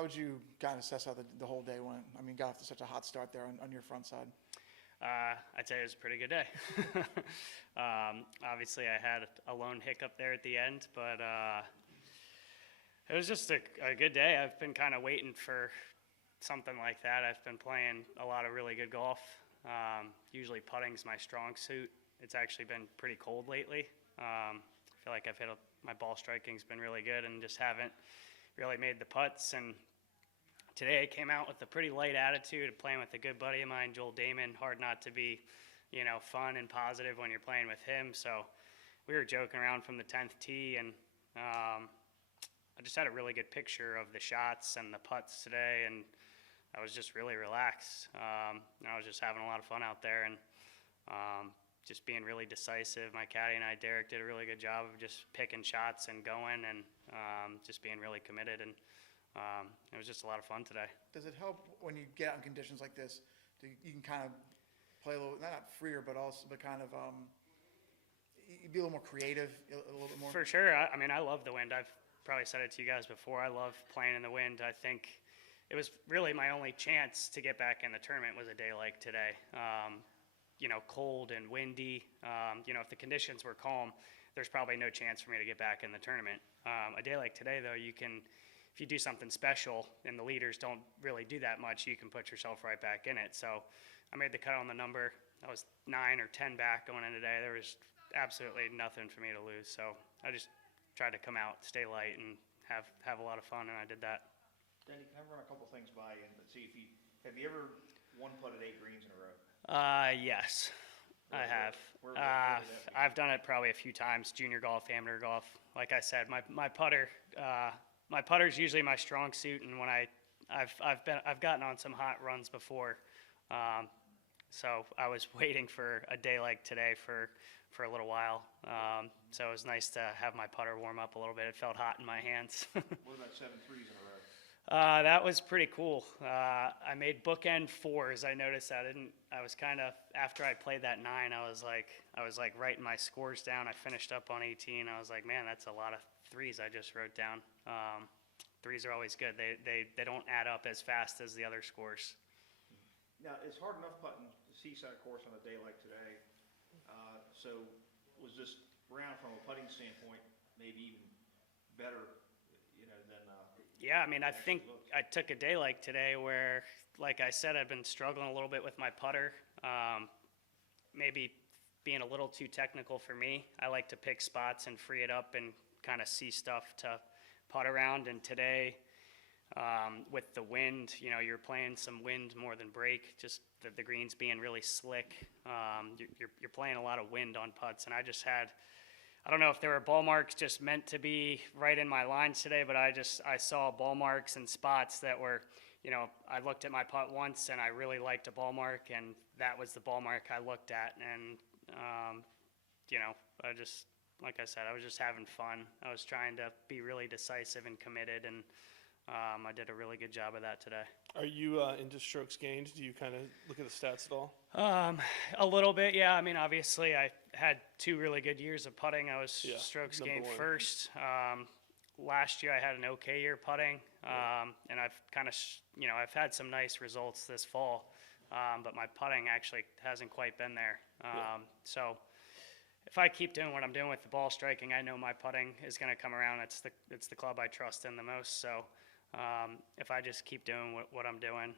How would you kind of assess how the whole day went? I mean, got off to such a hot start there on your front side. I'd say it was a pretty good day. Obviously, I had a lone hiccup there at the end, but it was just a good day. I've been kind of waiting for something like that. I've been playing a lot of really good golf. Usually putting's my strong suit. It's actually been pretty cold lately. I feel like my ball striking's been really good and just haven't really made the putts. And today I came out with a pretty light attitude of playing with a good buddy of mine, Joel Damon. Hard not to be, fun and positive when you're playing with him. So we were joking around from the 10th tee, and I just had a really good picture of the shots and the putts today, and I was just really relaxed. I was just having a lot of fun out there, and just being really decisive. My caddy and I, Derek, did a really good job of just picking shots and going, and just being really committed. And it was just a lot of fun today. Does it help when you get out in conditions like this? You can kind of play a little, not freer, but kind of be a little more creative, a little bit more. For sure. I mean, I love the wind. I've probably said it to you guys before. I love playing in the wind. I think it was really my only chance to get back in the tournament was a day like today. Cold and windy. If the conditions were calm, there's probably no chance for me to get back in the tournament. A day like today, though, if you do something special and the leaders don't really do that much, you can put yourself right back in it. So I made the cut on the number. I was 9 or 10 back going in today. There was absolutely nothing for me to lose. So I just tried to come out, stay light, and have a lot of fun, and I did that. Denny, can I run a couple things by you and see if have you ever one putted 8 greens in a row? Yes, I have. I've done it probably a few times, junior golf, amateur golf. Like I said, my putter's usually my strong suit, and when I've gotten on some hot runs before. So I was waiting for a day like today for a little while. So it was nice to have my putter warm up a little bit. It felt hot in my hands. What about 7 threes in a row? That was pretty cool. I made bookend 4s. I noticed I was kind of, after I played that 9, I was like writing my scores down. I finished up on 18. I was like, man, that's a lot of 3s I just wrote down. 3s are always good. They don't add up as fast as the other scores. Now, it's hard enough putting the seaside course on a day like today. So was this round from a putting standpoint maybe even better, than yeah, I mean, I think I took a day like today where, like I said, I've been struggling a little bit with my putter. Maybe being a little too technical for me. I like to pick spots and free it up and kind of see stuff to putt around. And today, with the wind, you're playing some wind more than break, just the greens being really slick. You're playing a lot of wind on putts, and I don't know if there were ball marks just meant to be right in my lines today, but I saw ball marks and spots that were, I looked at my putt once and I really liked a ball mark, and that was the ball mark I looked at. And, like I said, I was just having fun. I was trying to be really decisive and committed, and I did a really good job of that today. Are you into strokes gained? Do you kind of look at the stats at all? A little bit, yeah. I mean, obviously, I had 2 really good years of putting. I was strokes gained first. Last year, I had an okay year putting, and I've kind of, I've had some nice results this fall, but my putting actually hasn't quite been there. So if I keep doing what I'm doing with the ball striking, I know my putting is going to come around. It's the club I trust in the most. So if I just keep doing what I'm doing,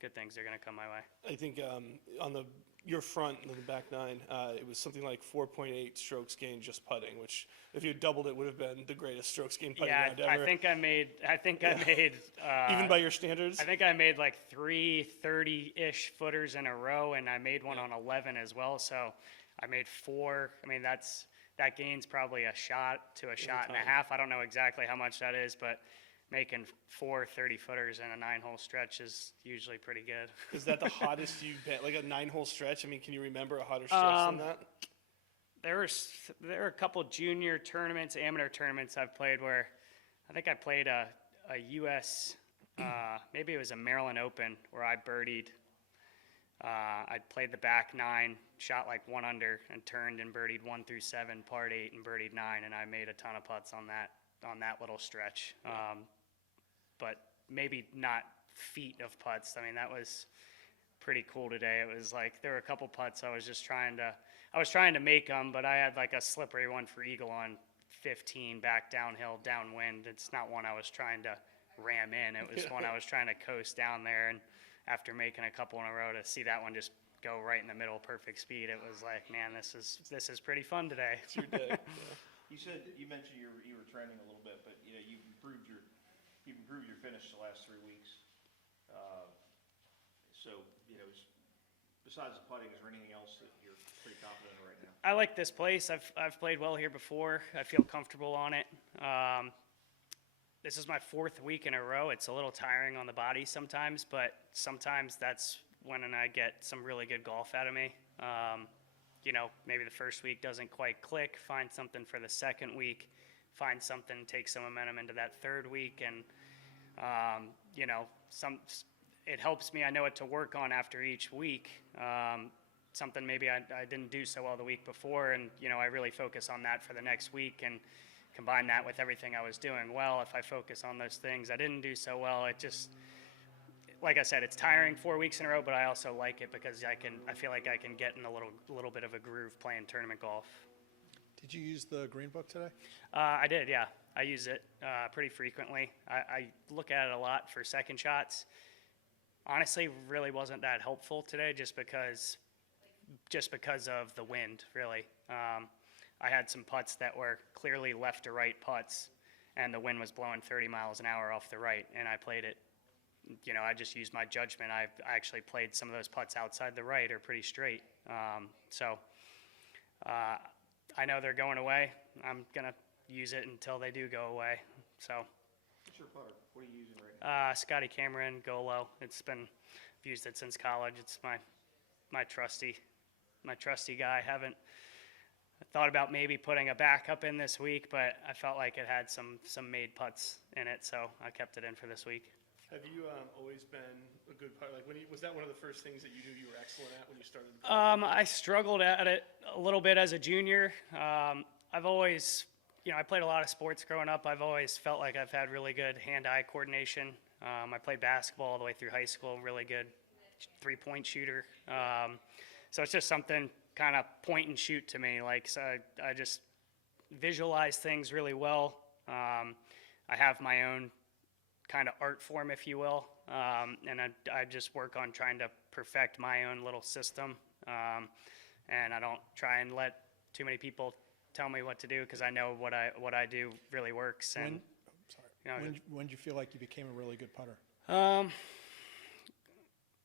good things are going to come my way. I think on your front and the back 9, it was something like 4.8 strokes gained just putting, which if you doubled it would have been the greatest strokes gained putting round ever. I think I made even by your standards. I think I made like 3 30-ish footers in a row, and I made one on 11 as well. So I made 4. I mean, that gains probably a shot to a shot and a half. I don't know exactly how much that is, but making 4 30-footers in a 9-hole stretch is usually pretty good. Is that the hottest you've been? Like a 9-hole stretch? I mean, can you remember a hotter stretch than that? There are a couple junior tournaments, amateur tournaments I've played where I think I played a U.S. Maybe it was a Maryland Open where I birdied. I played the back 9, shot like 1 under, and turned and birdied 1 through 7, part 8, and birdied 9, and I made a ton of putts on that little stretch. But maybe not feet of putts. I mean, that was pretty cool today. It was like there were a couple putts I was trying to make them, but I had like a slippery one for eagle on 15 back downhill downwind. It's not one I was trying to ram in. It was one I was trying to coast down there, and after making a couple in a row, to see that one just go right in the middle, perfect speed, it was like, man, this is pretty fun today. It's your day. Yeah. You mentioned you were trending a little bit, but you've improved your finish the last 3 weeks. So besides the putting, is there anything else that you're pretty confident in right now? I like this place. I've played well here before. I feel comfortable on it. This is my 4th week in a row. It's a little tiring on the body sometimes, but sometimes that's when I get some really good golf out of me. Maybe the first week doesn't quite click, find something for the second week, find something, take some momentum into that third week, and it helps me. I know what to work on after each week. Something maybe I didn't do so well the week before, and I really focus on that for the next week and combine that with everything I was doing well. If I focus on those things I didn't do so well, it just, like I said, it's tiring 4 weeks in a row, but I also like it because I feel like I can get in a little bit of a groove playing tournament golf. Did you use the green book today? I did, yeah. I use it pretty frequently. I look at it a lot for second shots. Honestly, really wasn't that helpful today, just because of the wind, really. I had some putts that were clearly left to right putts, and the wind was blowing 30 miles an hour off the right, and I played it. I just used my judgment. I actually played some of those putts outside the right or pretty straight. I know they're going away. I'm going to use it until they do go away. So. What's your putter? What are you using right now? Scotty Cameron, Golo. I've used it since college. It's my trusty guy. I thought about maybe putting a backup in this week, but I felt like it had some made putts in it, so I kept it in for this week. Have you always been a good putter? Like, was that one of the first things that you knew you were excellent at when you started? I struggled at it a little bit as a junior. I've always, I played a lot of sports growing up. I've always felt like I've had really good hand-eye coordination. I played basketball all the way through high school, really good three-point shooter. So it's just something kind of point and shoot to me. Like, so I just visualize things really well. I have my own kind of art form, if you will, and I just work on trying to perfect my own little system, and I don't try and let too many people tell me what to do, because I know what I do really works. And when did you feel like you became a really good putter?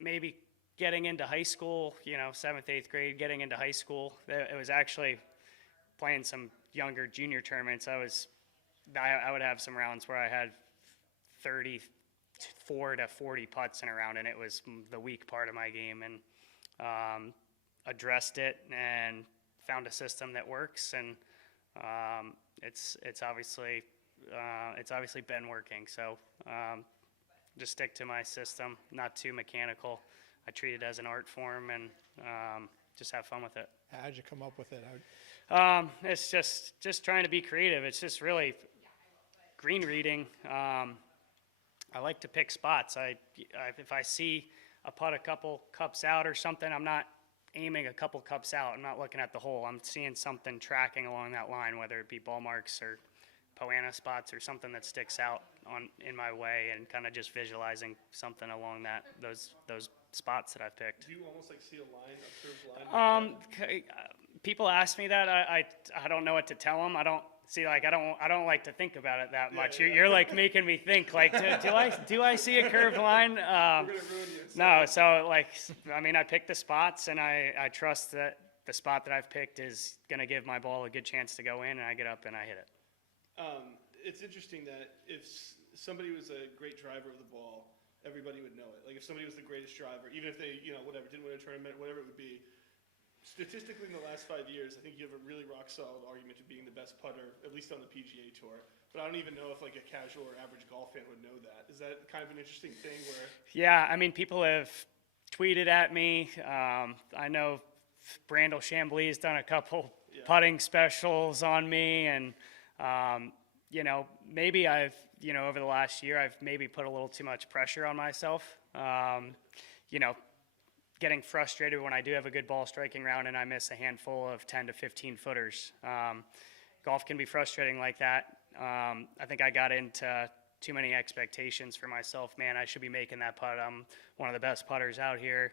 Maybe getting into high school, 7th, 8th grade, getting into high school. It was actually playing some younger junior tournaments. I would have some rounds where I had 34 to 40 putts in a round, and it was the weak part of my game, and addressed it and found a system that works, and it's obviously been working. So just stick to my system, not too mechanical. I treat it as an art form, and just have fun with it. How'd you come up with it? It's just trying to be creative. It's just really green reading. I like to pick spots. If I see a putt a couple cups out or something, I'm not aiming a couple cups out. I'm not looking at the hole. I'm seeing something tracking along that line, whether it be ball marks or Poana spots or something that sticks out in my way, and kind of just visualizing something along those spots that I've picked. Do you almost like see a line, a curved line? People ask me that. I don't know what to tell them. I don't like to think about it that much. You're like making me think. Like, do I see a curved line? We're gonna ruin you. No. So I pick the spots, and I trust that the spot that I've picked is gonna give my ball a good chance to go in, and I get up and I hit it. It's interesting that if somebody was a great driver of the ball, everybody would know it. Like, if somebody was the greatest driver, even if they, didn't win a tournament, whatever it would be, statistically in the last 5 years, I think you have a really rock-solid argument to being the best putter, at least on the PGA Tour. But I don't even know if, like, a casual or average golf fan would know that. Is that kind of an interesting thing where... Yeah, people have tweeted at me. I know Brandel Chambly has done a couple putting specials on me, and maybe I've over the last year, I've maybe put a little too much pressure on myself. You know, getting frustrated when I do have a good ball striking round and I miss a handful of 10 to 15 footers. Golf can be frustrating like that. I think I got into too many expectations for myself. Man, I should be making that putt. I'm one of the best putters out here.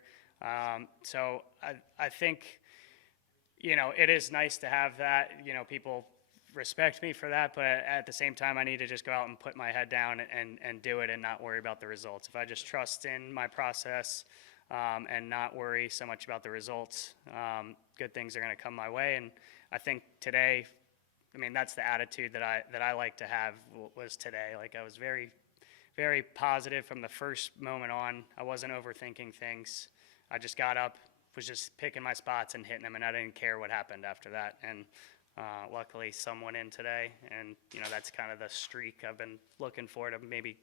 So I think, it is nice to have that, people respect me for that, but at the same time, I need to just go out and put my head down and do it and not worry about the results. If I just trust in my process and not worry so much about the results, good things are going to come my way. And I think today, that's the attitude that I like to have was today. Like I was very, very positive from the first moment on. I wasn't overthinking things. I just got up, was just picking my spots and hitting them, and I didn't care what happened after that. And luckily, some went in today, and that's kind of the streak I've been looking for to maybe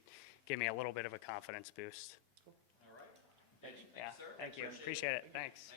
give me a little bit of a confidence boost. All right. Yeah, thank you. Appreciate it. Thanks.